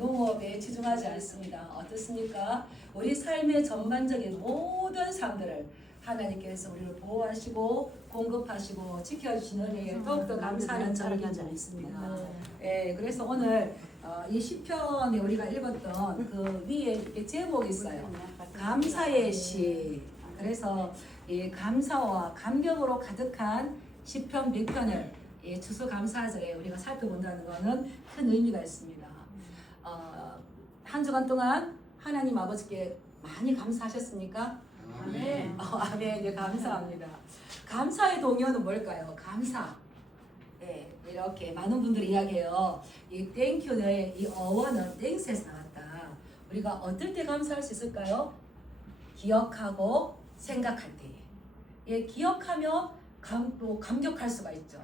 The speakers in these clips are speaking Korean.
농업에 치중하지 않습니다. 어떻습니까? 우리 삶의 전반적인 모든 삶들을 하나님께서 우리를 보호하시고 공급하시고 지켜주시는 은혜에 더욱더 감사하는 저를 가지고 있습니다. 예, 그래서 오늘 이 시편에 우리가 읽었던 그 위에 이렇게 제목이 있어요. 감사의 시. 그래서 이 감사와 감격으로 가득한 시편 100편을 추수감사절에 우리가 살펴본다는 것은 큰 의미가 있습니다. 한 주간 동안 하나님 아버지께 많이 감사하셨습니까? 아멘. 아멘. 네, 감사합니다. 감사의 동요는 뭘까요? 감사. 네, 이렇게 많은 분들이 이야기해요. 이 땡큐의 이 어원은 땡스에서 나왔다. 우리가 어떨 때 감사할 수 있을까요? 기억하고 생각할 때에. 예, 기억하며 또 감격할 수가 있죠.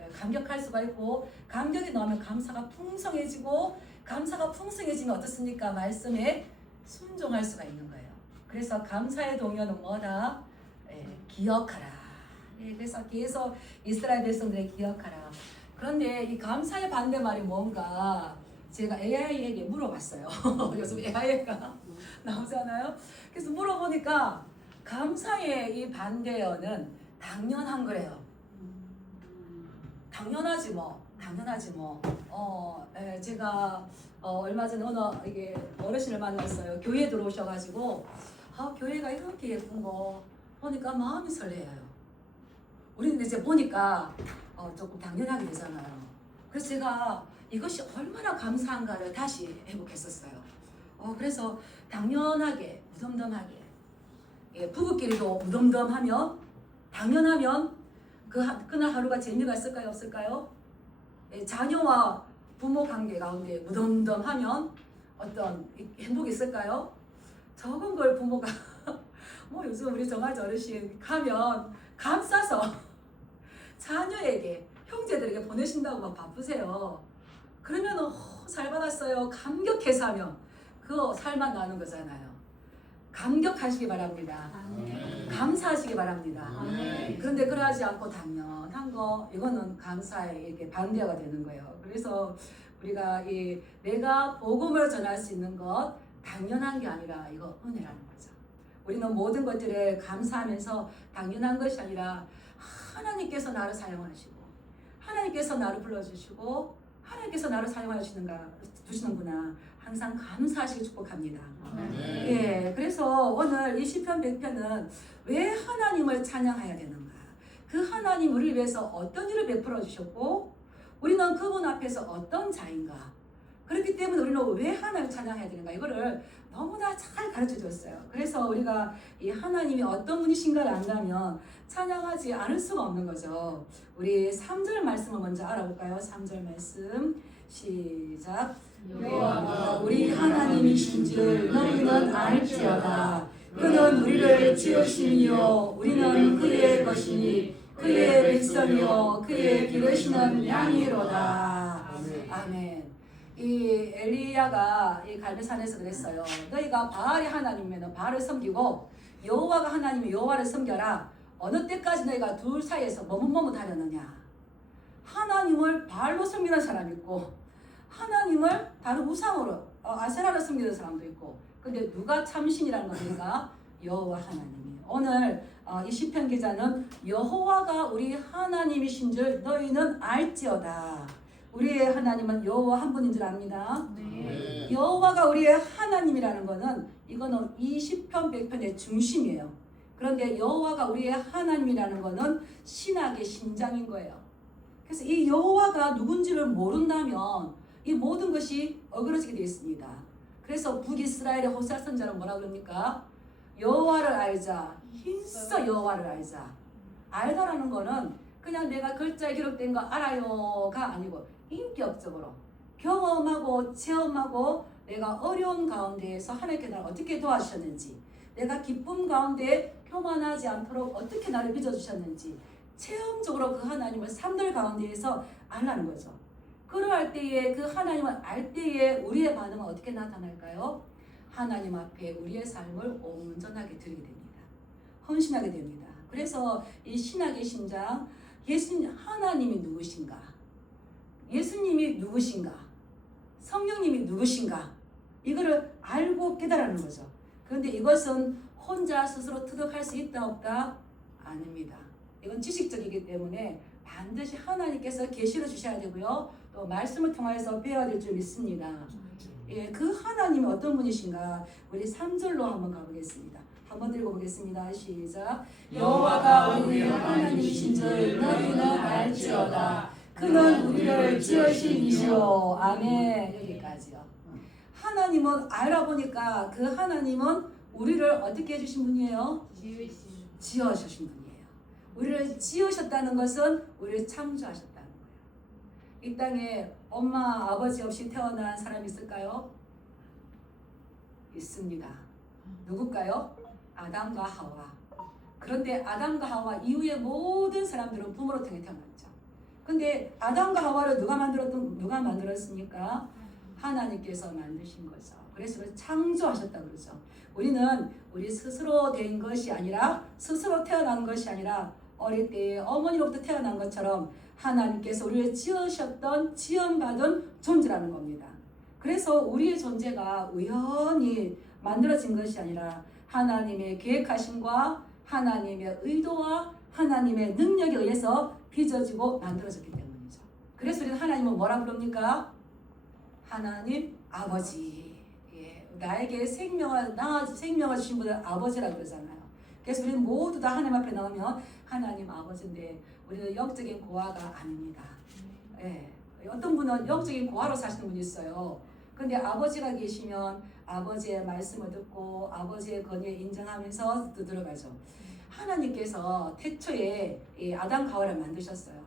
예, 감격할 수가 있고 감격이 나오면 감사가 풍성해지고 감사가 풍성해지면 어떻습니까? 말씀에 순종할 수가 있는 거예요. 그래서 감사의 동요는 뭐다? 예, 기억하라. 예, 그래서 계속 이스라엘 백성들의 기억하라. 그런데 이 감사의 반대말이 뭔가 제가 AI에게 물어봤어요. 요즘 AI가 나오잖아요. 그래서 물어보니까 감사의 이 반대어는 당연한 거래요. 당연하지 뭐. 당연하지 뭐. 예, 제가 얼마 전에 이게 어르신을 만났어요. 교회에 들어오셔가지고 교회가 이렇게 예쁜 거 보니까 마음이 설레요. 우리는 이제 보니까 조금 당연하게 되잖아요. 그래서 제가 이것이 얼마나 감사한가를 다시 회복했었어요. 그래서 당연하게, 무덤덤하게, 예, 부부끼리도 무덤덤하면, 당연하면 그날 하루가 재미가 있을까요? 없을까요? 예, 자녀와 부모 관계 가운데 무덤덤하면 어떤 행복이 있을까요? 적은 걸 부모가 뭐 요즘 우리 정아지 어르신 가면 감싸서 자녀에게 형제들에게 보내신다고 막 바쁘세요. 그러면 잘 받았어요. 감격해서 하면 그 살만 나는 거잖아요. 감격하시기 바랍니다. 아멘. 감사하시기 바랍니다. 아멘. 그런데 그러하지 않고 당연한 거 이거는 감사의 이렇게 반대가 되는 거예요. 그래서 우리가 내가 복음을 전할 수 있는 것 당연한 게 아니라 이거 은혜라는 거죠. 우리는 모든 것들에 감사하면서 당연한 것이 아니라 하나님께서 나를 사용하시고 하나님께서 나를 불러주시고 하나님께서 나를 사용하여 주시는구나. 항상 감사하시기 축복합니다. 예, 그래서 오늘 이 시편 100편은 왜 하나님을 찬양해야 되는가? 그 하나님 우리를 위해서 어떤 일을 베풀어 주셨고 우리는 그분 앞에서 어떤 자인가? 그렇기 때문에 우리는 왜 하나님을 찬양해야 되는가? 이거를 너무나 잘 가르쳐 줬어요. 그래서 우리가 이 하나님이 어떤 분이신가를 안다면 찬양하지 않을 수가 없는 거죠. 우리 3절 말씀을 먼저 알아볼까요? 3절 말씀 시작. 여호와가 우리 하나님이신 줄 너희는 알지어다. 그는 우리를 지으시니요 우리는 그의 것이니 그의 백성이요 그의 기르시는 양이로다. 아멘. 이 엘리야가 이 갈멜산에서 그랬어요. 너희가 바알이 하나님이면 바알을 섬기고 여호와가 하나님이면 여호와를 섬겨라. 어느 때까지 너희가 둘 사이에서 머뭇머뭇하려느냐. 하나님을 바알로 섬기는 사람이 있고 하나님을 다른 우상으로 아세라를 섬기는 사람도 있고 근데 누가 참신이라는 겁니까? 여호와 하나님이에요. 오늘 이 시편 기자는 여호와가 우리 하나님이신 줄 너희는 알지어다. 우리의 하나님은 여호와 한 분인 줄 압니다. 네. 여호와가 우리의 하나님이라는 것은 이거는 이 시편 100편의 중심이에요. 그런데 여호와가 우리의 하나님이라는 것은 신학의 심장인 거예요. 그래서 이 여호와가 누군지를 모른다면 이 모든 것이 어그러지게 되어 있습니다. 그래서 북이스라엘의 호세아 선지자는 뭐라 그럽니까? 여호와를 알자. 힘써 여호와를 알자. 알다라는 거는 그냥 내가 글자에 기록된 거 알아요가 아니고 인격적으로 경험하고 체험하고 내가 어려운 가운데에서 하나님께 나를 어떻게 도와주셨는지 내가 기쁨 가운데 교만하지 않도록 어떻게 나를 빚어주셨는지 체험적으로 그 하나님을 삶들 가운데에서 알라는 거죠. 그러할 때에 그 하나님을 알 때에 우리의 반응은 어떻게 나타날까요? 하나님 앞에 우리의 삶을 온전하게 드리게 됩니다. 헌신하게 됩니다. 그래서 이 신학의 심장 예수님 하나님이 누구신가? 예수님이 누구신가? 성령님이 누구신가 이거를 알고 깨달는 거죠. 그런데 이것은 혼자 스스로 터득할 수 있다 없다? 아닙니다. 이건 지식적이기 때문에 반드시 하나님께서 계시를 주셔야 되고요. 또 말씀을 통해서 배워야 될 줄 믿습니다. 예, 그 하나님이 어떤 분이신가 우리 3절로 한번 가보겠습니다. 한번 읽어보겠습니다. 시작. 여호와가 우리의 하나님이신 줄 너희는 알지어다. 그는 우리를 지으신 이시오. 아멘. 여기까지요. 하나님은 알아보니까 그 하나님은 우리를 어떻게 해주신 분이에요? 지어주신 분이에요. 우리를 지으셨다는 것은 우리를 창조하셨다는 거예요. 이 땅에 엄마 아버지 없이 태어난 사람이 있을까요? 있습니다. 누굴까요? 아담과 하와. 그런데 아담과 하와 이후의 모든 사람들은 부모로 통해 태어났죠. 근데 아담과 하와를 누가 만들었습니까? 하나님께서 만드신 거죠. 그래서 창조하셨다고 그러죠. 우리는 우리 스스로 된 것이 아니라 스스로 태어난 것이 아니라 어릴 때 어머니로부터 태어난 것처럼 하나님께서 우리를 지으셨던 지음받은 존재라는 겁니다. 그래서 우리의 존재가 우연히 만들어진 것이 아니라 하나님의 계획하심과 하나님의 의도와 하나님의 능력에 의해서 빚어지고 만들어졌기 때문이죠. 그래서 우리는 하나님은 뭐라 부릅니까? 하나님 아버지. 예, 나에게 생명을 주신 분을 아버지라고 그러잖아요. 그래서 우리는 모두 다 하나님 앞에 나오면 하나님 아버지인데 우리는 영적인 고아가 아닙니다. 예, 어떤 분은 영적인 고아로 사시는 분이 있어요. 근데 아버지가 계시면 아버지의 말씀을 듣고 아버지의 권위에 인정하면서 들어가죠. 하나님께서 태초에 이 아담 가와를 만드셨어요.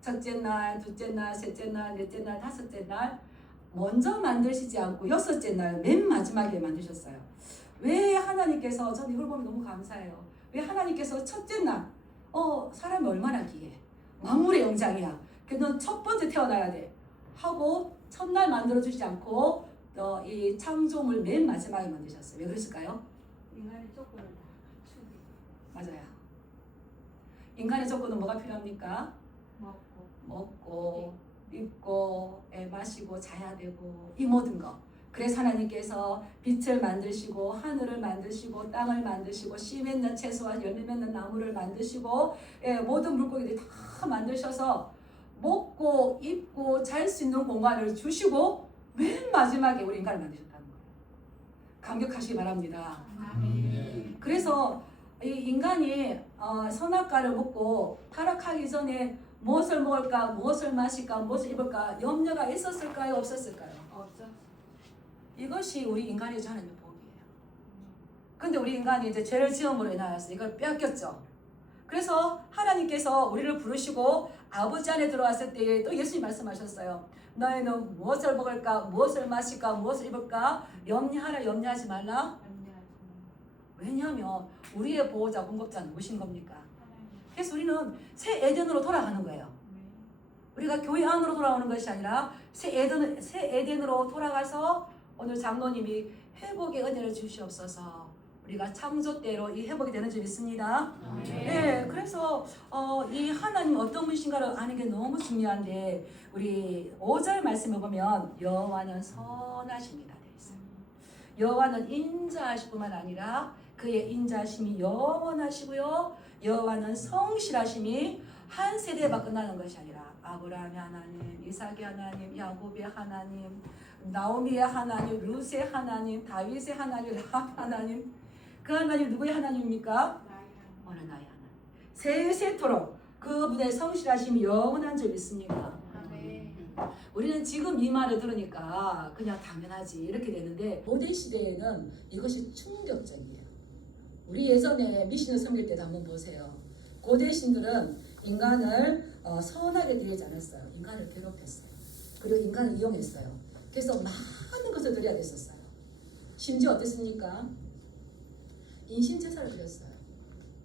첫째 날, 둘째 날, 셋째 날, 넷째 날, 다섯째 날 먼저 만드시지 않고 여섯째 날 맨 마지막에 만드셨어요. 왜 하나님께서, 저는 이걸 보면 너무 감사해요. 왜 하나님께서 첫째 날 사람이 얼마나 귀해. 만물의 영장이야. 그래서 넌 첫 번째 태어나야 돼 하고 첫날 만들어주지 않고 이 창조물 맨 마지막에 만드셨어요. 왜 그랬을까요? 인간의 조건을 다 갖추기. 맞아요. 인간의 조건은 뭐가 필요합니까? 먹고 입고 마시고 자야 되고 이 모든 거. 그래서 하나님께서 빛을 만드시고 하늘을 만드시고 땅을 만드시고 씨 맺는 채소와 열매 맺는 나무를 만드시고 모든 물고기들 다 만드셔서 먹고 입고 잘 수 있는 공간을 주시고 맨 마지막에 우리 인간을 만드셨다는 거예요. 감격하시기 바랍니다. 그래서 이 인간이 선악과를 먹고 타락하기 전에 무엇을 먹을까, 무엇을 마실까, 무엇을 입을까 염려가 있었을까요? 없었을까요? 없죠. 이것이 우리 인간의 하나님의 복이에요. 근데 우리 인간이 이제 죄를 지음으로 인하여서 이걸 빼앗겼죠. 그래서 하나님께서 우리를 부르시고 아버지 안에 들어왔을 때에 또 예수님 말씀하셨어요. 너희는 무엇을 먹을까, 무엇을 마실까, 무엇을 입을까 염려하라, 염려하지 말라. 왜냐하면 우리의 보호자, 공급자 누구신 겁니까? 그래서 우리는 새 에덴으로 돌아가는 거예요. 우리가 교회 안으로 돌아오는 것이 아니라 새 에덴으로 돌아가서 오늘 장로님이 회복의 은혜를 주시옵소서. 우리가 창조대로 이 회복이 되는 줄 믿습니다. 네, 그래서 이 하나님 어떤 분이신가를 아는 게 너무 중요한데 우리 5절 말씀을 보면 여호와는 선하십니다 되어 있어요. 여호와는 인자하실 뿐만 아니라 그의 인자하심이 영원하시고요. 여호와는 성실하심이 한 세대에 끝나는 것이 아니라 아브라함의 하나님, 이삭의 하나님, 야곱의 하나님, 나오미의 하나님, 룻의 하나님, 다윗의 하나님, 라합의 하나님. 그 하나님 누구의 하나님입니까? 오늘 나의 하나님. 세세토록 그분의 성실하심이 영원한 줄 믿습니다. 우리는 지금 이 말을 들으니까 그냥 당연하지 이렇게 되는데 고대 시대에는 이것이 충격적이에요. 우리 예전에 미신을 섬길 때도 한번 보세요. 고대 신들은 인간을 선하게 대하지 않았어요. 인간을 괴롭혔어요. 그리고 인간을 이용했어요. 그래서 많은 것을 드려야 됐었어요. 심지어 어땠습니까? 인신제사를 드렸어요.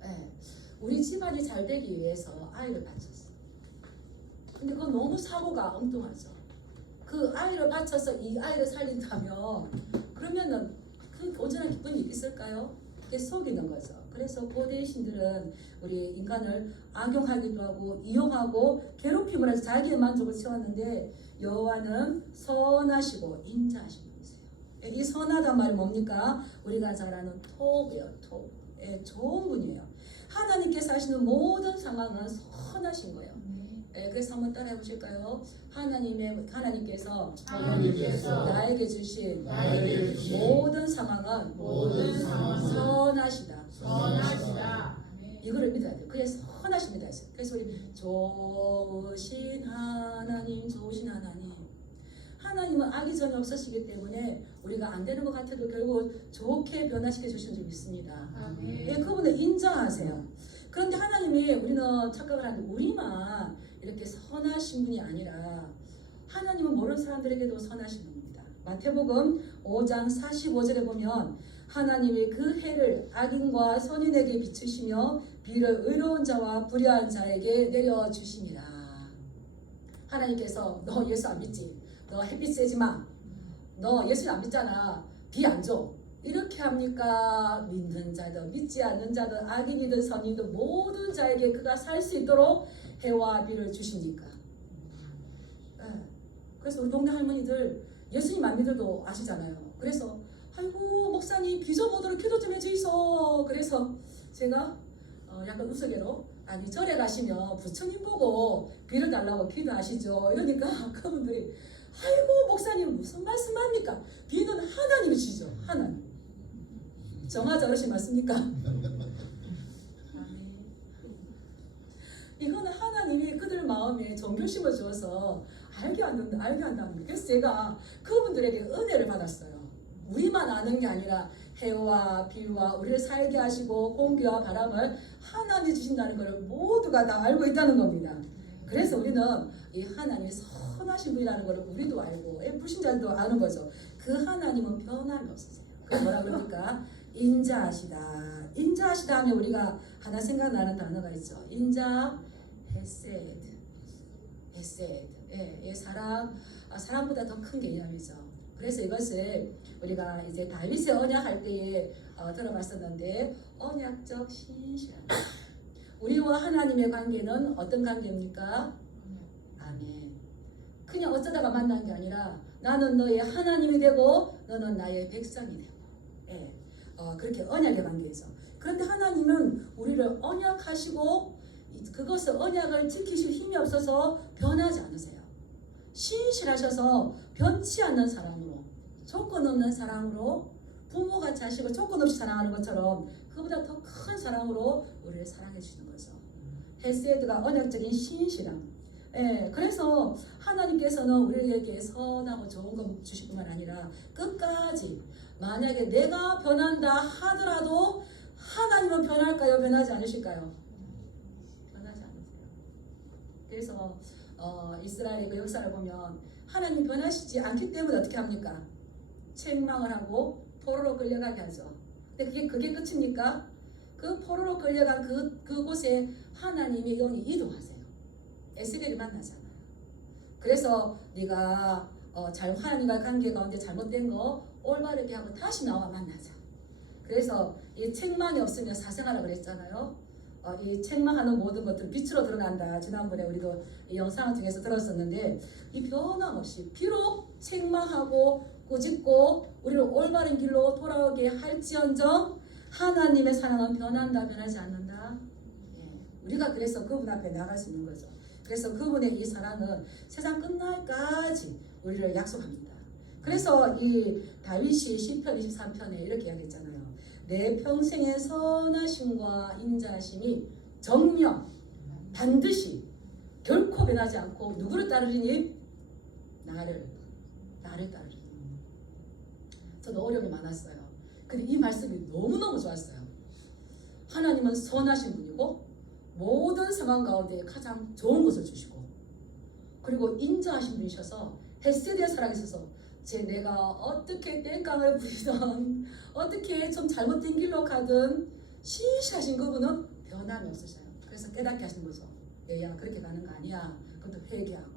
네. 우리 집안이 잘 되기 위해서 아이를 바쳤어요. 근데 그건 너무 사고가 엉뚱하죠. 그 아이를 바쳐서 이 아이를 살린다면 그러면은 그 온전한 기쁨이 있을까요? 크게 속이는 거죠. 그래서 고대의 신들은 우리 인간을 악용하기도 하고 이용하고 괴롭힘을 해서 자기의 만족을 채웠는데 여호와는 선하시고 인자하신 분이세요. 이 선하단 말이 뭡니까? 우리가 잘 아는 톡이에요. 톡. 좋은 분이에요. 하나님께서 하시는 모든 상황은 선하신 거예요. 그래서 한번 따라해 보실까요? 하나님께서 나에게 주신 모든 상황은 선하시다. 이거를 믿어야 돼요. 그게 선하십니다. 그래서 우리 좋으신 하나님, 좋으신 하나님. 하나님은 악이 전혀 없으시기 때문에 우리가 안 되는 것 같아도 결국 좋게 변화시켜 주시는 줄 믿습니다. 그분을 인정하세요. 그런데 하나님이 우리는 착각을 하는데 우리만 이렇게 선하신 분이 아니라 하나님은 모르는 사람들에게도 선하신 분입니다. 마태복음 5장 45절에 보면 하나님이 그 해를 악인과 선인에게 비추시며 비를 의로운 자와 불의한 자에게 내려주시니라. 하나님께서 너 예수 안 믿지? 너 햇빛 쐬지 마. 너 예수 안 믿잖아. 비 안 줘. 이렇게 합니까? 믿는 자든 믿지 않는 자든 악인이든 선인이든 모든 자에게 그가 살 수 있도록 해와 비를 주십니까? 그래서 우리 동네 할머니들 예수님 안 믿어도 아시잖아요. 그래서 아이고 목사님 비 좀 오도록 기도 좀 해주이소. 그래서 제가 약간 우스개로 아니 절에 가시면 부처님 보고 비를 달라고 기도하시죠. 이러니까 그분들이 아이고 목사님 무슨 말씀합니까? 비는 하나님이 주시죠. 하나님. 정하자 어르신 맞습니까? 이거는 하나님이 그들 마음에 정결심을 주어서 알게 한다는 거예요. 그래서 제가 그분들에게 은혜를 받았어요. 우리만 아는 게 아니라 해와 비와 우리를 살게 하시고 공기와 바람을 하나님이 주신다는 걸 모두가 다 알고 있다는 겁니다. 그래서 우리는 이 하나님이 선하신 분이라는 걸 우리도 알고 불신자들도 아는 거죠. 그 하나님은 변함이 없으세요. 그 뭐라 그럽니까? 인자하시다. 인자하시다 하면 우리가 하나 생각나는 단어가 있죠. 인자, 헤세드. 사람보다 더 큰 개념이죠. 그래서 이것을 우리가 이제 다윗의 언약할 때에 들어봤었는데 언약적 신실함. 우리와 하나님의 관계는 어떤 관계입니까? 아멘. 그냥 어쩌다가 만난 게 아니라 나는 너의 하나님이 되고 너는 나의 백성이 되고 그렇게 언약의 관계에서. 그런데 하나님은 우리를 언약하시고 그것을 언약을 지키실 힘이 없어서 변하지 않으세요. 신실하셔서 변치 않는 사랑으로 조건 없는 사랑으로 부모가 자식을 조건 없이 사랑하는 것처럼 그보다 더 큰 사랑으로 우리를 사랑해 주시는 거죠. 헤세드가 언약적인 신실함. 그래서 하나님께서는 우리에게 선하고 좋은 것 주실 뿐만 아니라 끝까지 만약에 내가 변한다 하더라도 하나님은 변할까요? 변하지 않으실까요? 변하지 않으세요. 그래서 이스라엘의 그 역사를 보면 하나님 변하시지 않기 때문에 어떻게 합니까? 책망을 하고 포로로 끌려가게 하죠. 근데 그게 끝입니까? 그 포로로 끌려간 그곳에 하나님의 영이 이동하세요. 에스겔이 만나잖아요. 그래서 네가 하나님과 관계 가운데 잘못된 거 올바르게 하고 다시 나와 만나자. 그래서 이 책망이 없으면 사생하라 그랬잖아요. 이 책망하는 모든 것들은 빛으로 드러난다. 지난번에 우리도 이 영상을 통해서 들었었는데 이 변함없이 비록 책망하고 꾸짖고 우리를 올바른 길로 돌아오게 할지언정 하나님의 사랑은 변한다 변하지 않는다. 우리가 그래서 그분 앞에 나갈 수 있는 거죠. 그래서 그분의 이 사랑은 세상 끝날까지 우리를 약속합니다. 그래서 이 다윗이 시편 23편에 이렇게 이야기했잖아요. 내 평생의 선하심과 인자하심이 정녕 반드시 결코 변하지 않고 누구를 따르리니? 나를 따르리니. 저도 어려움이 많았어요. 근데 이 말씀이 너무너무 좋았어요. 하나님은 선하신 분이고 모든 상황 가운데 가장 좋은 것을 주시고 그리고 인자하신 분이셔서 헤세드의 사랑이 있어서 내가 어떻게 땡깡을 부리든 어떻게 좀 잘못된 길로 가든 신실하신 그분은 변함이 없으셔요. 그래서 깨닫게 하시는 거죠. 얘야 그렇게 가는 거 아니야. 그것도 회개하고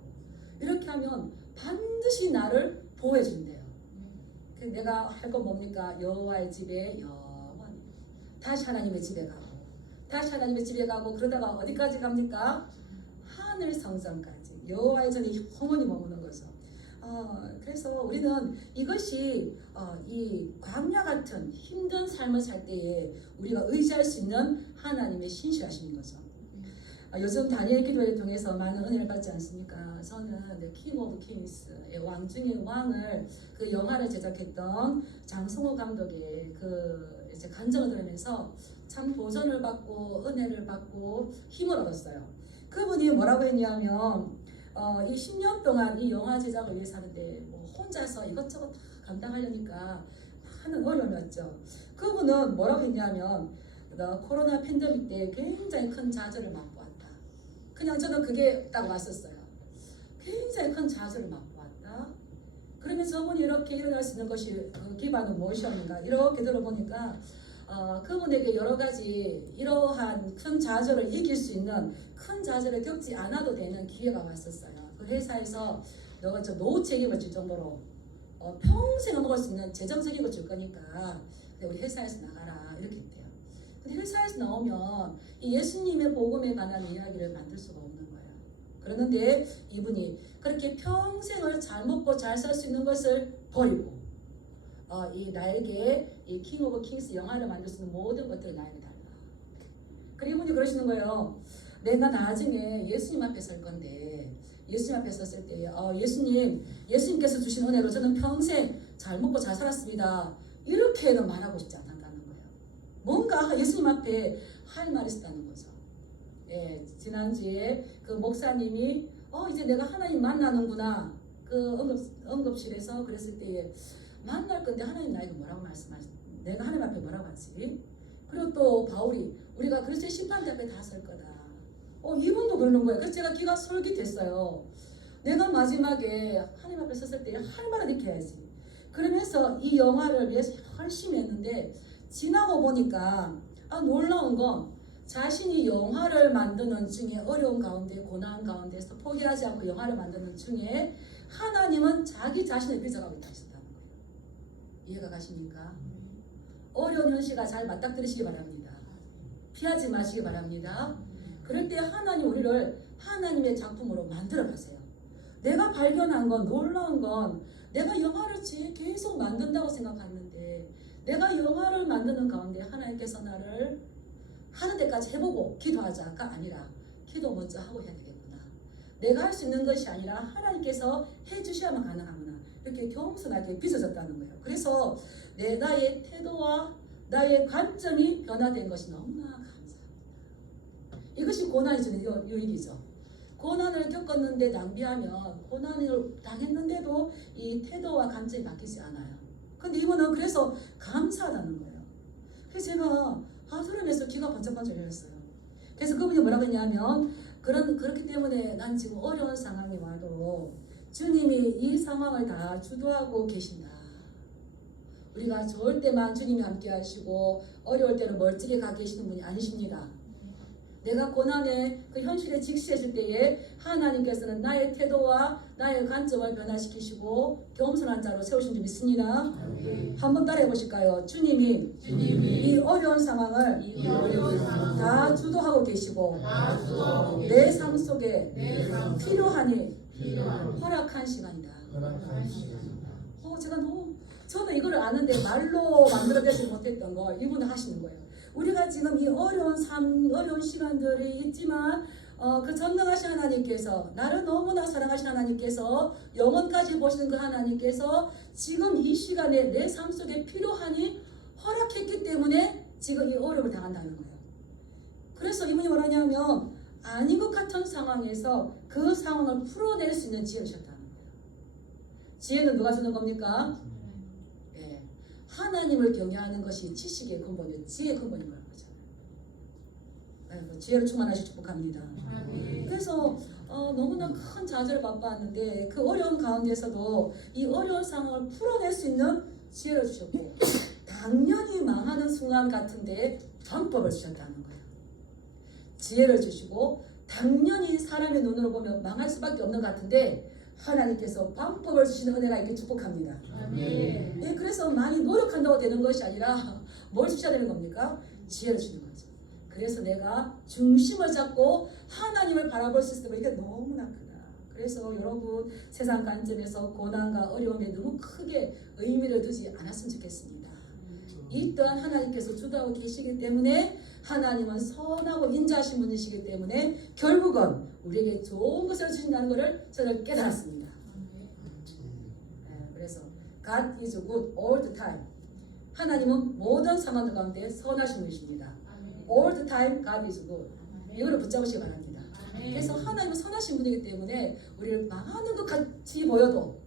이렇게 하면 반드시 나를 보호해 준대요. 내가 할 건 뭡니까? 여호와의 집에 영원히 다시 하나님의 집에 가고 다시 하나님의 집에 가고 그러다가 어디까지 갑니까? 하늘 성전까지 여호와의 전에 영원히 머무는 거죠. 그래서 우리는 이것이 이 광야 같은 힘든 삶을 살 때에 우리가 의지할 수 있는 하나님의 신실하신 거죠. 요즘 다니엘 기도회를 통해서 많은 은혜를 받지 않습니까? 저는 킹 오브 킹스의 왕 중의 왕을 그 영화를 제작했던 장성호 감독의 그 이제 간증을 들으면서 참 도전을 받고 은혜를 받고 힘을 얻었어요. 그분이 뭐라고 했냐면 이 10년 동안 이 영화 제작을 위해서 하는데 뭐 혼자서 이것저것 감당하려니까 많은 어려움이었죠. 그분은 뭐라고 했냐면 코로나 팬데믹 때 굉장히 큰 좌절을 맛보았다. 그냥 저는 그게 딱 왔었어요. 굉장히 큰 좌절을 맛보았다. 그러면서 저분이 이렇게 일어날 수 있는 것이 그 기반은 무엇이었는가 이렇게 들어보니까 그분에게 여러 가지 이러한 큰 좌절을 이길 수 있는 큰 좌절을 겪지 않아도 되는 기회가 왔었어요. 그 회사에서 너가 저 노후 책임을 질 정도로 평생 먹을 수 있는 재정 책임을 줄 거니까 우리 회사에서 나가라 이렇게 했대요. 근데 회사에서 나오면 이 예수님의 복음에 관한 이야기를 만들 수가 없는 거예요. 그러는데 이분이 그렇게 평생을 잘 먹고 잘 살 수 있는 것을 버리고 이 나에게 이 킹 오브 킹스 영화를 만들 수 있는 모든 것들을 나에게 달라. 그리고 이분이 그러시는 거예요. 내가 나중에 예수님 앞에 설 건데 예수님 앞에 섰을 때 예수님께서 주신 은혜로 저는 평생 잘 먹고 잘 살았습니다. 이렇게는 말하고 싶지 않다는 거예요. 뭔가 예수님 앞에 할 말이 있었다는 거죠. 예, 지난주에 그 목사님이 이제 내가 하나님 만나는구나 그 응급실에서 그랬을 때에 만날 건데 하나님 나에게 뭐라고 말씀하시? 내가 하나님 앞에 뭐라고 하지? 그리고 또 바울이 우리가 그리스도의 심판대 앞에 다 설 거다. 이분도 그러는 거예요. 그래서 제가 귀가 솔깃했어요. 내가 마지막에 하나님 앞에 섰을 때 할 말을 이렇게 해야지. 그러면서 이 영화를 위해서 열심히 했는데 지나고 보니까 놀라운 건 자신이 영화를 만드는 중에 어려운 가운데 고난 가운데서 포기하지 않고 영화를 만드는 중에 하나님은 자기 자신을 빚어가고 있다 했었다는 거예요. 이해가 가십니까? 어려운 현실과 잘 맞닥뜨리시기 바랍니다. 피하지 마시기 바랍니다. 그럴 때 하나님 우리를 하나님의 작품으로 만들어 가세요. 내가 발견한 건 놀라운 건 내가 영화를 계속 만든다고 생각했는데 내가 영화를 만드는 가운데 하나님께서 나를 하는 데까지 해보고 기도하자가 아니라 기도 먼저 하고 해야 되겠구나. 내가 할 수 있는 것이 아니라 하나님께서 해주셔야만 가능하구나. 이렇게 겸손하게 빚어졌다는 거예요. 그래서 나의 태도와 나의 관점이 변화된 것이 너무나 감사합니다. 이것이 고난이 주는 유익이죠. 고난을 겪었는데 낭비하면 고난을 당했는데도 이 태도와 관점이 바뀌지 않아요. 근데 이분은 그래서 감사하다는 거예요. 그래서 제가 들으면서 귀가 번쩍번쩍 열렸어요. 그래서 그분이 뭐라고 했냐면 그렇기 때문에 난 지금 어려운 상황이 와도 주님이 이 상황을 다 주도하고 계신다. 우리가 좋을 때만 주님이 함께 하시고 어려울 때는 멀찍이 가 계시는 분이 아니십니다. 내가 고난의 그 현실에 직시해질 때에 하나님께서는 나의 태도와 나의 관점을 변화시키시고 겸손한 자로 세우신 줄 믿습니다. 한번 따라해 보실까요? 주님이 이 어려운 상황을 다 주도하고 계시고 내 삶 속에 필요하니 허락한 시간이다. 저는 이걸 아는데 말로 만들어내지 못했던 걸 이분은 하시는 거예요. 우리가 지금 이 어려운 시간들이 있지만 그 전능하신 하나님께서 나를 너무나 사랑하신 하나님께서 영원까지 보시는 그 하나님께서 지금 이 시간에 내 삶 속에 필요하니 허락했기 때문에 지금 이 어려움을 당한다는 거예요. 그래서 이분이 뭐라냐면 아닌 것 같은 상황에서 그 상황을 풀어낼 수 있는 지혜를 주셨다는 거예요. 지혜는 누가 주는 겁니까? 하나님을 경외하는 것이 지식의 근본이요 지혜의 근본인 거죠. 지혜로 충만하시 축복합니다. 그래서 너무나 큰 좌절을 맛보았는데 그 어려운 가운데서도 이 어려운 상황을 풀어낼 수 있는 지혜를 주셨고 당연히 망하는 순간 같은데 방법을 주셨다는 거예요. 지혜를 주시고 당연히 사람의 눈으로 보면 망할 수밖에 없는 것 같은데 하나님께서 방법을 주시는 은혜가 있게 축복합니다. 예, 그래서 많이 노력한다고 되는 것이 아니라 뭘 주셔야 되는 겁니까? 지혜를 주는 거죠. 그래서 내가 중심을 잡고 하나님을 바라볼 수 있으면 이게 너무나 크다. 그래서 여러분 세상 관점에서 고난과 어려움에 너무 크게 의미를 두지 않았으면 좋겠습니다. 이 또한 하나님께서 주도하고 계시기 때문에 하나님은 선하고 인자하신 분이시기 때문에 결국은 우리에게 좋은 것을 주신다는 것을 저는 깨달았습니다. 그래서 God is good all the time. 하나님은 모든 상황 가운데 선하신 분이십니다. All the time God is good. 이거를 붙잡으시기 바랍니다. 그래서 하나님은 선하신 분이기 때문에 우리를 망하는 것 같이 보여도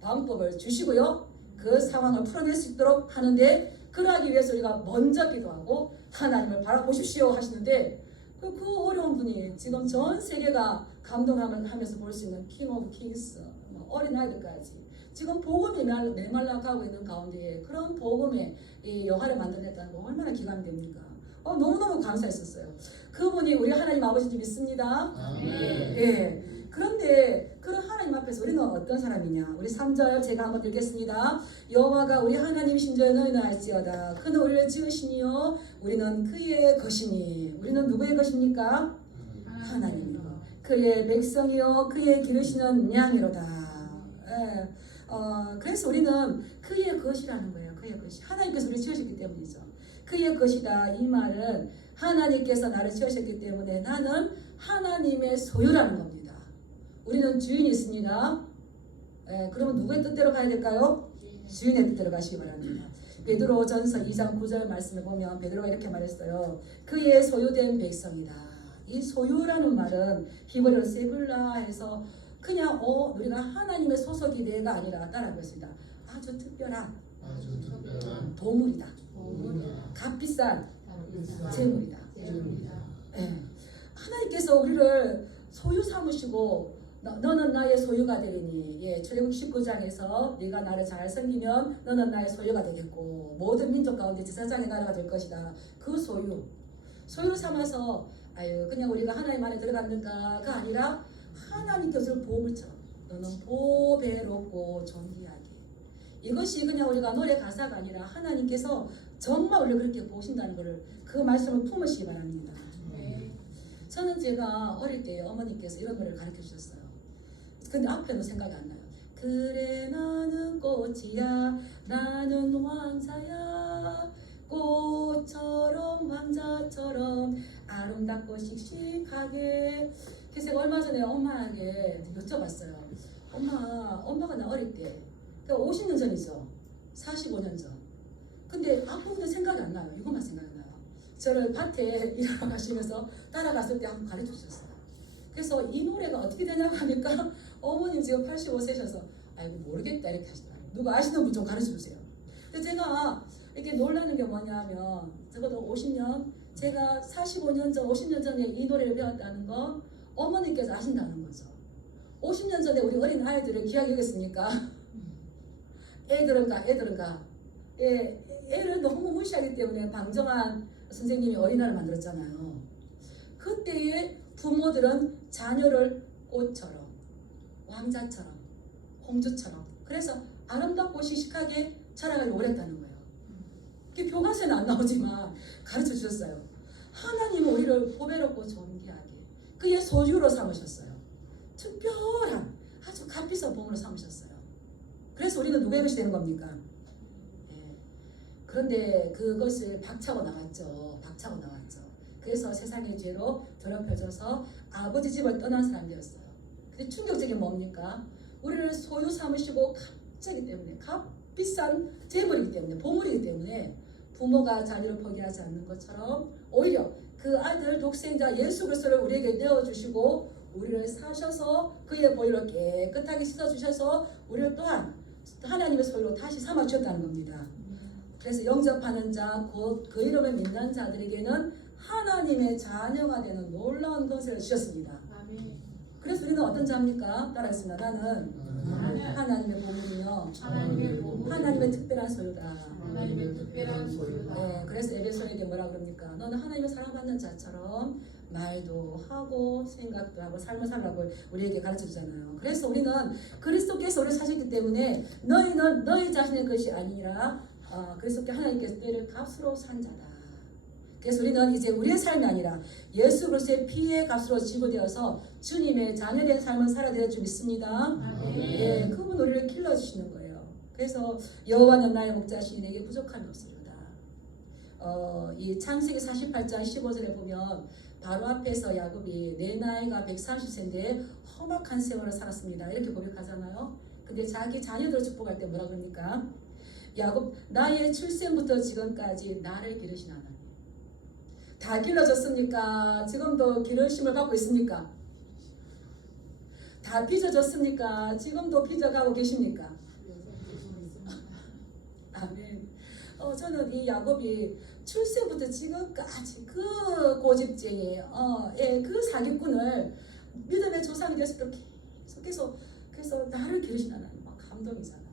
방법을 주시고요. 그 상황을 풀어낼 수 있도록 하는데 그러하기 위해서 우리가 먼저 기도하고 하나님을 바라보십시오 하시는데 그 어려운 분이 지금 전 세계가 감동하면서 볼 수 있는 킹 오브 킹스 어린아이들까지 지금 복음이 메말라 가고 있는 가운데 그런 복음의 이 영화를 만들어냈다는 거 얼마나 기감이 됩니까? 너무너무 감사했었어요. 그분이 우리 하나님 아버지 믿습니다. 예. 그런데 그런 하나님 앞에서 우리는 어떤 사람이냐? 우리 3절 제가 한번 읽겠습니다. 여호와가 우리 하나님이신 줄 너희는 알지어다. 그는 우리를 지으시니요 우리는 그의 것이니. 우리는 누구의 것입니까? 하나님이고 그의 백성이요 그의 기르시는 양이로다. 예. 그래서 우리는 그의 것이라는 거예요. 그의 것이. 하나님께서 우리를 지으셨기 때문이죠. 그의 것이다. 이 말은 하나님께서 나를 지으셨기 때문에 나는 하나님의 소유라는 겁니다. 우리는 주인이 있습니다. 그러면 누구의 뜻대로 가야 될까요? 주인의 뜻대로 가시기 바랍니다. 베드로전서 2장 9절 말씀을 보면 베드로가 이렇게 말했어요. 그의 소유된 백성이다. 이 소유라는 말은 히브리어로 세블라해서 그냥 우리가 하나님의 소속이 내가 아니라 따라하고 있습니다. 아주 특별한 보물이다. 값비싼 재물이다. 하나님께서 우리를 소유 삼으시고 너는 나의 소유가 되리니 출애굽 19장에서 네가 나를 잘 섬기면 너는 나의 소유가 되겠고 모든 민족 가운데 제사장의 나라가 될 것이다. 그 소유를 삼아서 그냥 우리가 하나님 안에 들어갔는가가 아니라 하나님께서 보물처럼 너는 보배롭고 존귀하게 이것이 그냥 우리가 노래 가사가 아니라 하나님께서 정말 우리를 그렇게 보신다는 것을 그 말씀을 품으시기 바랍니다. 저는 제가 어릴 때 어머니께서 이런 노래를 가르쳐 주셨어요. 근데 앞에는 생각이 안 나요. 그래 나는 꽃이야 나는 왕자야 꽃처럼 왕자처럼 아름답고 씩씩하게. 그래서 제가 얼마 전에 엄마에게 여쭤봤어요. 엄마가 나 어릴 때 50년 전이죠. 45년 전. 근데 앞부분은 생각이 안 나요. 이것만 생각이 나요. 저를 밭에 일하러 가시면서 따라갔을 때 한번 가르쳐 주셨어요. 그래서 이 노래가 어떻게 되냐고 하니까 어머님 지금 85세셔서 아이고 모르겠다 이렇게 하시더라고요. 누가 아시는 분 좀 가르쳐 주세요. 근데 제가 이렇게 놀라는 게 뭐냐면 적어도 50년 제가 45년 전 50년 전에 이 노래를 배웠다는 거 어머니께서 아신다는 거죠. 50년 전에 우리 어린 아이들을 귀하게 여겼습니까? 애들은가 애를 너무 무시하기 때문에 방정환 선생님이 어린아이를 만들었잖아요. 그때의 부모들은 자녀를 꽃처럼 왕자처럼 공주처럼 그래서 아름답고 씩씩하게 자라가길 원했다는 거예요. 그게 교과서에는 안 나오지만 가르쳐 주셨어요. 하나님은 우리를 보배롭고 존귀하게 그의 소유로 삼으셨어요. 특별한 아주 값비싼 보물로 삼으셨어요. 그래서 우리는 누구의 것이 되는 겁니까? 그런데 그것을 박차고 나왔죠. 그래서 세상의 죄로 더럽혀져서 아버지 집을 떠난 사람들이었어요. 근데 충격적인 뭡니까? 우리를 소유 삼으시고 값지기 때문에 값비싼 재물이기 때문에 보물이기 때문에 부모가 자녀를 포기하지 않는 것처럼 오히려 그 아들 독생자 예수 그리스도를 우리에게 내어주시고 우리를 사셔서 그의 보혈로 깨끗하게 씻어주셔서 우리를 또한 하나님의 소유로 다시 삼아주셨다는 겁니다. 그래서 영접하는 자, 곧 그 이름을 믿는 자들에게는 하나님의 자녀가 되는 놀라운 것을 주셨습니다. 그래서 우리는 어떤 자입니까? 따라했습니다. 나는 하나님의 보물이요. 하나님의 특별한 소유다. 네, 그래서 에베소에게 뭐라 그럽니까? 너는 하나님의 사랑받는 자처럼 말도 하고 생각도 하고 삶을 살라고 우리에게 가르쳐 주잖아요. 그래서 우리는 그리스도께서 우리를 사셨기 때문에 너희는 너희 자신의 것이 아니라 그리스도께 하나님께서 너희를 값으로 산 자다. 그래서 우리는 이제 우리의 삶이 아니라 예수 그리스도의 피의 값으로 지불되어서 주님의 자녀된 삶을 살아야 될 줄 믿습니다. 예, 그분 우리를 길러주시는 거예요. 그래서 여호와는 나의 목자시니 내게 부족함이 없으리로다. 이 창세기 48장 15절에 보면 바로 앞에서 야곱이 내 나이가 130세인데 험악한 세월을 살았습니다. 이렇게 고백하잖아요. 근데 자기 자녀들을 축복할 때 뭐라 그럽니까? 야곱, 나의 출생부터 지금까지 나를 기르신 하나님. 다 길러졌습니까? 지금도 기르심을 받고 있습니까? 다 빚어졌습니까? 지금도 빚어가고 계십니까? 아멘. 저는 이 야곱이 출생부터 지금까지 그 고집쟁이, 그 사기꾼을 믿음의 조상이 되었을 때 계속 그래서 나를 기르신 하나님, 막 감동이잖아요.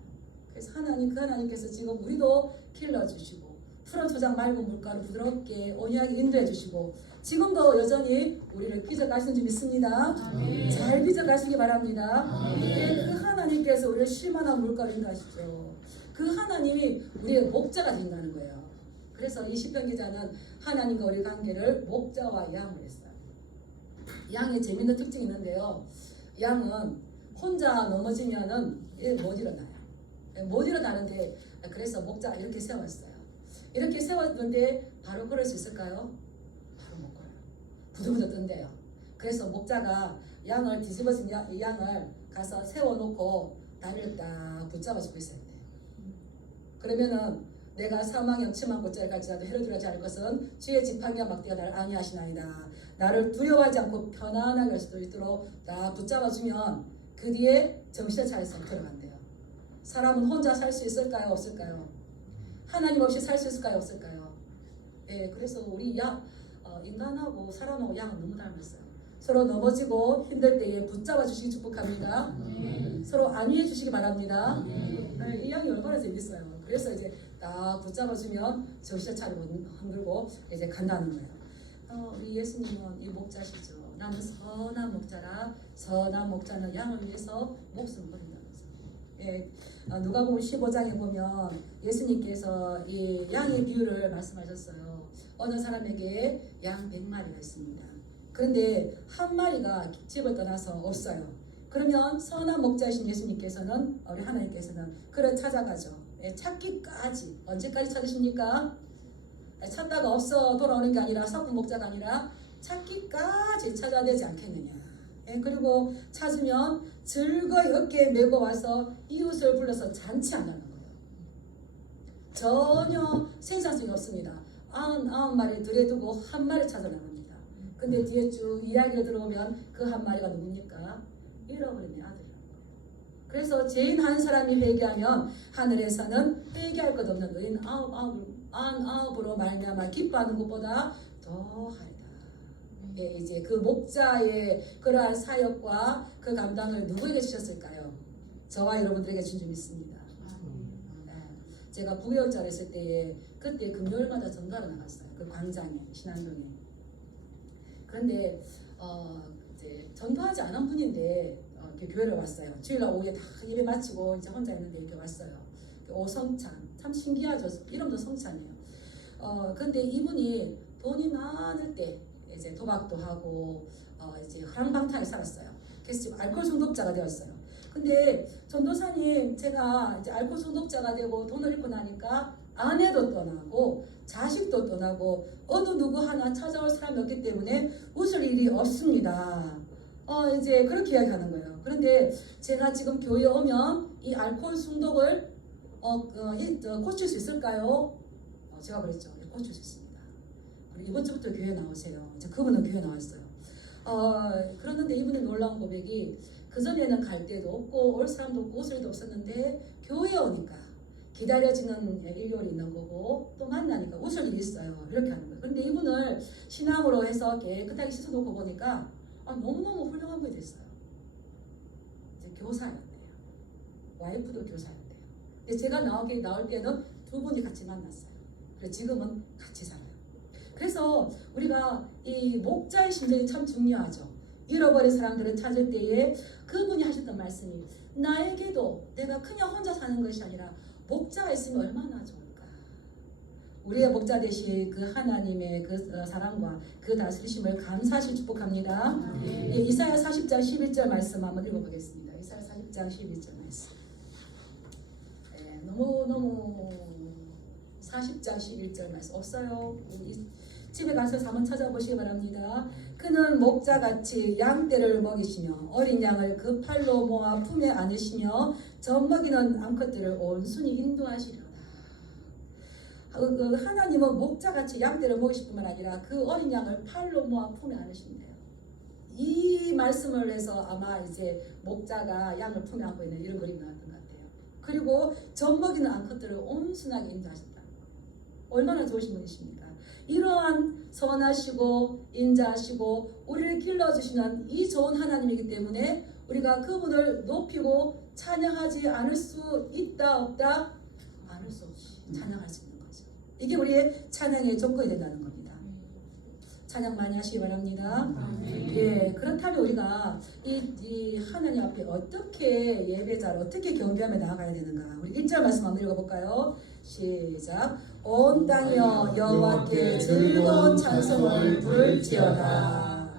그래서 하나님, 그 하나님께서 지금 우리도 길러주시고 푸른 토장 맑은 물가로 부드럽게 온유하게 인도해 주시고 지금도 여전히 우리를 빚어가시는 줄 믿습니다. 잘 빚어가시기 바랍니다. 그 하나님께서 우리를 쉴만한 물가로 인도하시죠. 그 하나님이 우리의 목자가 된다는 거예요. 그래서 이 시편 기자는 하나님과 우리 관계를 목자와 양으로 했어요. 양의 재밌는 특징이 있는데요. 양은 혼자 넘어지면은 못 일어나요. 못 일어나는데 그래서 목자가 이렇게 세웠어요. 이렇게 세웠는데 바로 걸을 수 있을까요? 바로 못 걸어요. 부들부들 뜬대요. 그래서 목자가 양을 뒤집어진 양을 가서 세워놓고 다리를 딱 붙잡아주고 있어야 돼요. 그러면은 내가 사망의 침한 곳자를 갈지라도 헤어들하지 않을 것은 주의 지팡이와 막대가 나를 앙해하시나이다. 나를 두려워하지 않고 편안하게 할 수도 있도록 딱 붙잡아주면 그 뒤에 정신을 차려서 들어간대요. 사람은 혼자 살 수 있을까요? 없을까요? 하나님 없이 살 수 있을까요? 없을까요? 예, 그래서 우리 인간하고 사람하고 양은 너무 닮았어요. 서로 넘어지고 힘들 때에 붙잡아 주시기 축복합니다. 서로 안위해 주시기 바랍니다. 이 양이 얼마나 재밌어요. 그래서 이제 딱 붙잡아 주면 정신을 차리고 흔들고 이제 간다는 거예요. 우리 예수님은 이 목자시죠. 나는 선한 목자라. 선한 목자는 양을 위해서 목숨을 버린다는 거죠. 예, 누가복음 15장에 보면 예수님께서 이 양의 비유를 말씀하셨어요. 어느 사람에게 양 100마리가 있습니다. 그런데 한 마리가 집을 떠나서 없어요. 그러면 선한 목자이신 예수님께서는 우리 하나님께서는 그를 찾아가죠. 예, 찾기까지. 언제까지 찾으십니까? 찾다가 없어 돌아오는 게 아니라 석분 목자가 아니라 찾기까지 찾아야 되지 않겠느냐. 예, 그리고 찾으면 즐거이 어깨에 메고 와서 이웃을 불러서 잔치한다는 거예요. 전혀 생산성이 없습니다. 99마리 들에 두고 한 마리 찾아 나갑니다. 근데 뒤에 쭉 이야기가 들어오면 그 한 마리가 누굽니까? 잃어버린 내 아들이라는 거예요. 그래서 죄인 한 사람이 회개하면 하늘에서는 회개할 것 없는 의인 99으로 말미암아 기뻐하는 것보다 더하리다. 예, 이제 그 목자의 그러한 사역과 그 감당을 누구에게 주셨을까요? 저와 여러분들에게 준 줄 믿습니다. 제가 부여자를 했을 때에 그때 금요일마다 전도하러 나갔어요. 그 광장에 신안동에. 그런데 이제 전도하지 않은 분인데 교회를 왔어요. 주일날 오후에 다 예배 마치고 이제 혼자 있는데 이렇게 왔어요. 오성찬, 참 신기하죠. 이름도 성찬이에요. 근데 이분이 돈이 많을 때 이제 도박도 하고 이제 허랑방탕하게 살았어요. 그래서 지금 알코올 중독자가 되었어요. 근데 전도사님, 제가 이제 알코올 중독자가 되고 돈을 잃고 나니까 아내도 떠나고 자식도 떠나고 어느 누구 하나 찾아올 사람이 없기 때문에 웃을 일이 없습니다. 이제 그렇게 이야기하는 거예요. 그런데 제가 지금 교회에 오면 이 알코올 중독을 고칠 수 있을까요? 제가 그랬죠. 고칠 수 있습니다. 그리고 이번 주부터 교회 나오세요. 이제 그분은 교회 나왔어요. 그런데 이분의 놀라운 고백이 그전에는 갈 데도 없고 올 사람도 없고 옷을 일도 없었는데 교회에 오니까 기다려지는 일요일이 있는 거고 또 만나니까 웃을 일이 있어요. 이렇게 하는 거예요. 그런데 이분을 신앙으로 해서 깨끗하게 씻어놓고 보니까 너무너무 훌륭한 분이 됐어요. 이제 교사였대요. 와이프도 교사였대요. 근데 제가 나올 때는 두 분이 같이 만났어요. 그래서 지금은 같이 살아요. 그래서 우리가 이 목자의 심정이 참 중요하죠. 잃어버린 사람들을 찾을 때에 그분이 하셨던 말씀이 나에게도 내가 그냥 혼자 사는 것이 아니라 목자가 있으면 얼마나 좋을까. 우리의 목자 되신 그 하나님의 그 사랑과 그 다스리심을 감사하실 축복합니다. 예, 이사야 40장 11절 말씀 한번 읽어보겠습니다. 이사야 40장 11절 말씀. 예, 너무 40장 11절 말씀 없어요. 집에 가서 한번 찾아보시기 바랍니다. 그는 목자같이 양떼를 먹이시며 어린 양을 그 팔로 모아 품에 안으시며 젖먹이는 암컷들을 온순히 인도하시리로다. 하나님은 목자같이 양떼를 먹이실 뿐만 아니라 그 어린 양을 팔로 모아 품에 안으신대요. 이 말씀을 해서 아마 이제 목자가 양을 품에 안고 있는 이런 그림이 나왔던 것 같아요. 그리고 젖먹이는 암컷들을 온순하게 인도하셨다. 얼마나 좋으신 분이십니까? 이러한 선하시고 인자하시고 우리를 길러주시는 이 좋은 하나님이기 때문에 우리가 그분을 높이고 찬양하지 않을 수 있다 없다? 않을 수 없이 찬양할 수 있는 거죠. 이게 우리의 찬양의 조건이 된다는 겁니다. 찬양 많이 하시기 바랍니다. 예, 그렇다면 우리가 이 하나님 앞에 어떻게 예배자로 어떻게 경배하며 나아가야 되는가? 우리 1절 말씀 한번 읽어볼까요? 시작. 온 땅이여 여호와께 즐거운 찬송을 부를지어다.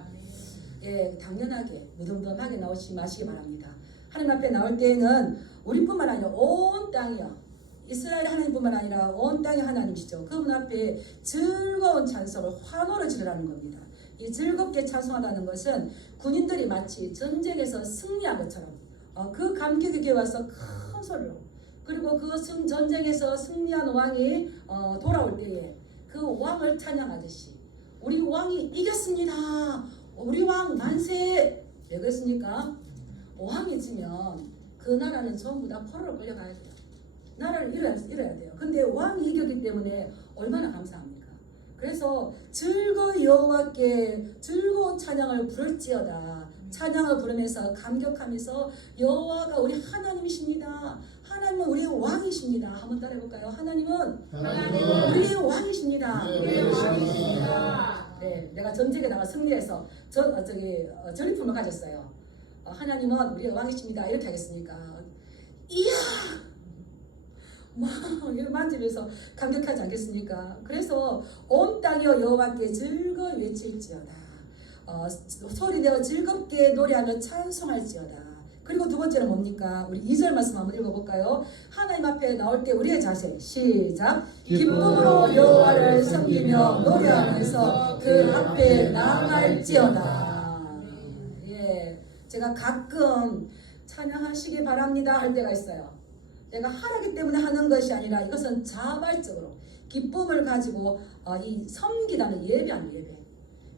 예, 당연하게 무덤덤하게 나오지 마시기 바랍니다. 하나님 앞에 나올 때에는 우리뿐만 아니라 온 땅이요, 이스라엘 하나님뿐만 아니라 온 땅의 하나님이시죠. 그분 앞에 즐거운 찬송을 환호를 지르라는 겁니다. 이 즐겁게 찬송하다는 것은 군인들이 마치 전쟁에서 승리한 것처럼 그 감격에 와서 큰 소리로, 그리고 그 전쟁에서 승리한 왕이 돌아올 때에 그 왕을 찬양하듯이 우리 왕이 이겼습니다. 우리 왕 만세. 왜 그랬습니까? 왕이 지면 그 나라는 전부 다 포로로 끌려가야 돼요. 나라를 잃어야 돼요. 근데 왕이 이겼기 때문에 얼마나 감사합니까? 그래서 즐거이 여호와께 즐거운 찬양을 부를지어다. 찬양을 부르면서 감격하면서 여호와가 우리 하나님이십니다. 하나님은 우리의 왕이십니다. 한번 따라해볼까요? 하나님은 우리의 왕이십니다. 네, 내가 전쟁에 나가 승리해서 전리품을 가졌어요. 하나님은 우리의 왕이십니다. 이렇게 하겠습니까? 이야! 막 이걸 만지면서 감격하지 않겠습니까? 그래서 온 땅이여 여호와께 즐거이 외칠지어다. 소리내어 즐겁게 노래하며 찬송할지어다. 그리고 두 번째는 뭡니까? 우리 2절 말씀 한번 읽어볼까요? 하나님 앞에 나올 때 우리의 자세 시작. 기쁨으로 여호와를 섬기며 노래하면서 그 앞에 나아갈지어다. 예, 제가 가끔 찬양하시기 바랍니다 할 때가 있어요. 내가 하라기 때문에 하는 것이 아니라 이것은 자발적으로 기쁨을 가지고 이 섬기다는 예배하는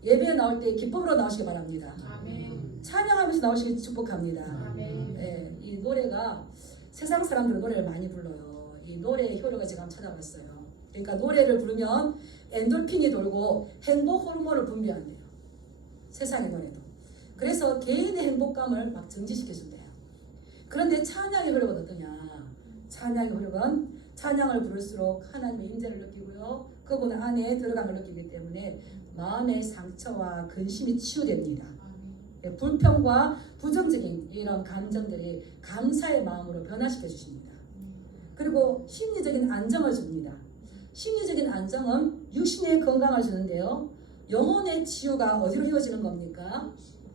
예배에 나올 때 기쁨으로 나오시기 바랍니다. 아멘. 찬양하면서 나오시기 축복합니다. 아멘. 예, 이 노래가 세상 사람들은 노래를 많이 불러요. 이 노래의 효력을 제가 한번 찾아봤어요. 그러니까 노래를 부르면 엔돌핀이 돌고 행복 호르몬을 분비한대요. 세상의 노래도. 그래서 개인의 행복감을 막 증진시켜준대요. 그런데 찬양의 효력은 어떠냐? 찬양의 효력은 찬양을 부를수록 하나님의 임재를 느끼고요, 그분 안에 들어감을 느끼기 때문에 마음의 상처와 근심이 치유됩니다. 불평과 부정적인 이런 감정들이 감사의 마음으로 변화시켜 주십니다. 그리고 심리적인 안정을 줍니다. 심리적인 안정은 육신의 건강을 주는데요, 영혼의 치유가 어디로 이어지는 겁니까?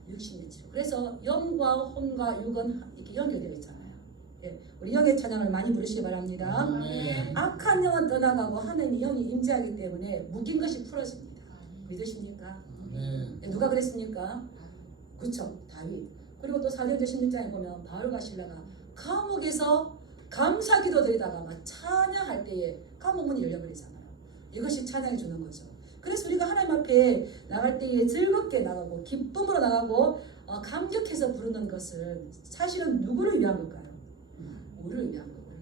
육신의 치유. 그래서 영과 혼과 육은 이렇게 연결되어 있잖아요. 예, 우리 영의 찬양을 많이 부르시기 바랍니다. 악한 영은 떠나가고 하나님의 영이 임재하기 때문에 묶인 것이 풀어집니다. 믿으십니까? 예, 누가 그랬습니까? 그렇죠, 다윗. 그리고 또 사도행전 16장에 보면 바울과 실라가 감옥에서 감사기도 드리다가 막 찬양할 때에 감옥 문이 열려버리잖아요. 이것이 찬양이 주는 거죠. 그래서 우리가 하나님 앞에 나갈 때에 즐겁게 나가고 기쁨으로 나가고 감격해서 부르는 것은 사실은 누구를 위한 걸까요? 우리를 위한 거고요.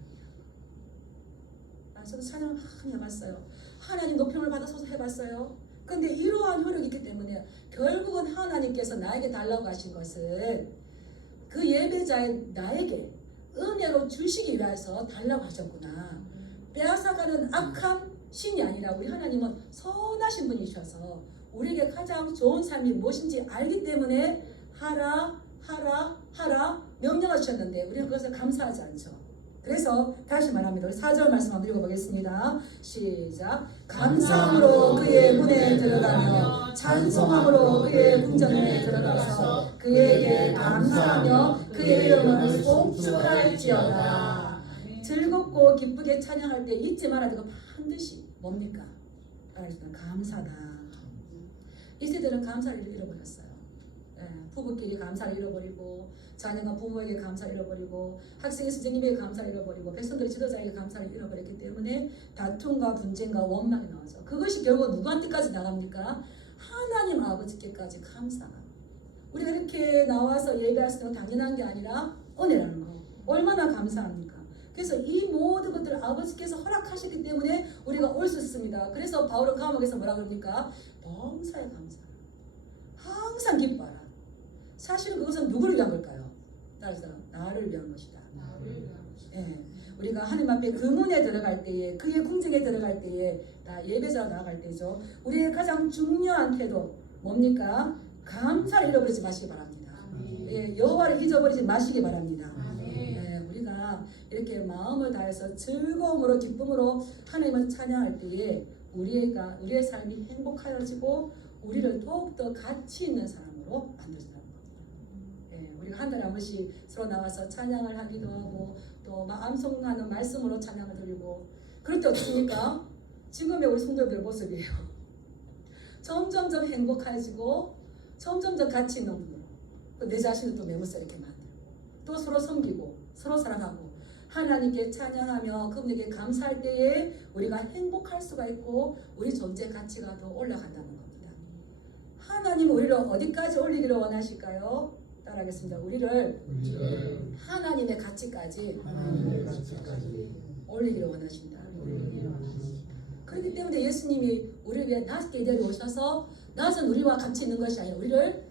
저도 찬양 많이 해봤어요. 하나님 높임을 받아서 해봤어요. 근데 이러한 효력이 있기 때문에 결국은 하나님께서 나에게 달라고 하신 것은 그 예배자의 나에게 은혜로 주시기 위해서 달라고 하셨구나. 빼앗아가는 악한 신이 아니라 우리 하나님은 선하신 분이셔서 우리에게 가장 좋은 삶이 무엇인지 알기 때문에 하라 명령을 주셨는데 우리는 그것을 감사하지 않죠. 그래서 다시 말합니다. 우리 4절 말씀 한번 읽어보겠습니다. 시작. 감사함으로 그의 문에 들어가며 찬송함으로 그의 궁전에 들어가서 그에게 감사하며 그의 이름을 송축할지어다. 즐겁고 기쁘게 찬양할 때 잊지 말아야 되고 반드시 뭡니까? 감사다. 이 세대는 감사를 잃어버렸어요. 부부끼리 감사를 잃어버리고, 자녀가 부모에게 감사를 잃어버리고, 학생이 선생님에게 감사를 잃어버리고, 백성들이 지도자에게 감사를 잃어버렸기 때문에 다툼과 분쟁과 원망이 나오죠. 그것이 결국 누구한테까지 나갑니까? 하나님 아버지께까지 감사가. 우리가 이렇게 나와서 예배할 수 있는 건 당연한 게 아니라 은혜라는 거. 얼마나 감사합니까? 그래서 이 모든 것들을 아버지께서 허락하셨기 때문에 우리가 올 수 있습니다. 그래서 바울은 감옥에서 뭐라 그럽니까? 범사에 감사. 항상 기뻐하라. 사실은 그것은 누구를 위한 걸까요? 따라서 나를 위한 것이다. 예, 우리가 하나님 앞에 그 문에 들어갈 때에, 그의 궁정에 들어갈 때에, 다 예배자로 나아갈 때죠. 우리의 가장 중요한 태도 뭡니까? 감사를 잃어버리지 마시기 바랍니다. 예, 여호와를 잊어버리지 마시기 바랍니다. 예, 우리가 이렇게 마음을 다해서 즐거움으로 기쁨으로 하나님을 찬양할 때에 우리의 삶이 행복하여지고 우리를 더욱더 가치 있는 사람으로 만들어진다는 겁니다. 예, 우리가 한 달에 한 번씩 서로 나와서 찬양을 하기도 하고 또 암송하는 말씀으로 찬양을 드리고 그럴 때 어떻습니까? 지금의 우리 성도들 모습이에요. 점점점 행복해지고 점점점 가치 있는 분으로 내 자신을 또 매무새롭게 만들고 또 서로 섬기고 서로 사랑하고 하나님께 찬양하며 그분에게 감사할 때에 우리가 행복할 수가 있고 우리 존재 가치가 더 올라간다는 겁니다. 하나님은 우리를 어디까지 올리기를 원하실까요? 따라하겠습니다. 우리를 하나님의 가치까지 올리기를 원하십니다. 그렇기 때문에 예수님이 우리를 위해 낮게 내려오셔서 낮은 우리와 같이 있는 것이 아니라 우리를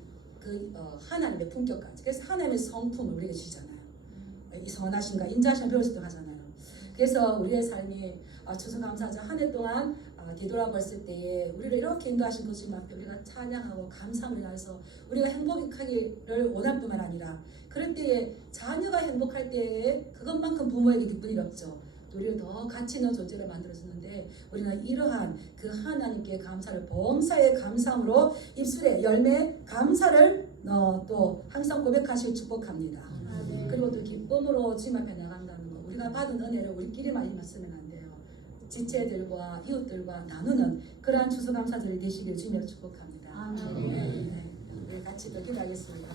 하나님의 품격까지, 그래서 하나님의 성품을 우리에게 주잖아요. 이 선하심과 인자심을 배울 수 있도록 하잖아요. 그래서 우리의 삶이 추수감사절 한 해 동안 뒤돌아봤을 때에 우리를 이렇게 인도하신 것이 맞게 우리가 찬양하고 감사함을 다해서 우리가 행복하기를 원할 뿐만 아니라 그럴 때에 자녀가 행복할 때에 그것만큼 부모에게 기쁜 일 없죠. 우리를 더 가치 있는 존재를 만들어주는데 우리는 이러한 그 하나님께 감사를 범사에 감사함으로 입술에 열매 감사를 또 항상 고백하시고 축복합니다. 그리고 또 기쁨으로 주님 앞에 나간다는 거. 우리가 받은 은혜를 우리끼리만 입었으면 안 돼요. 지체들과 이웃들과 나누는 그러한 추수감사절이 되시길 주님으로 축복합니다. 네. 우리 같이 더 기도하겠습니다.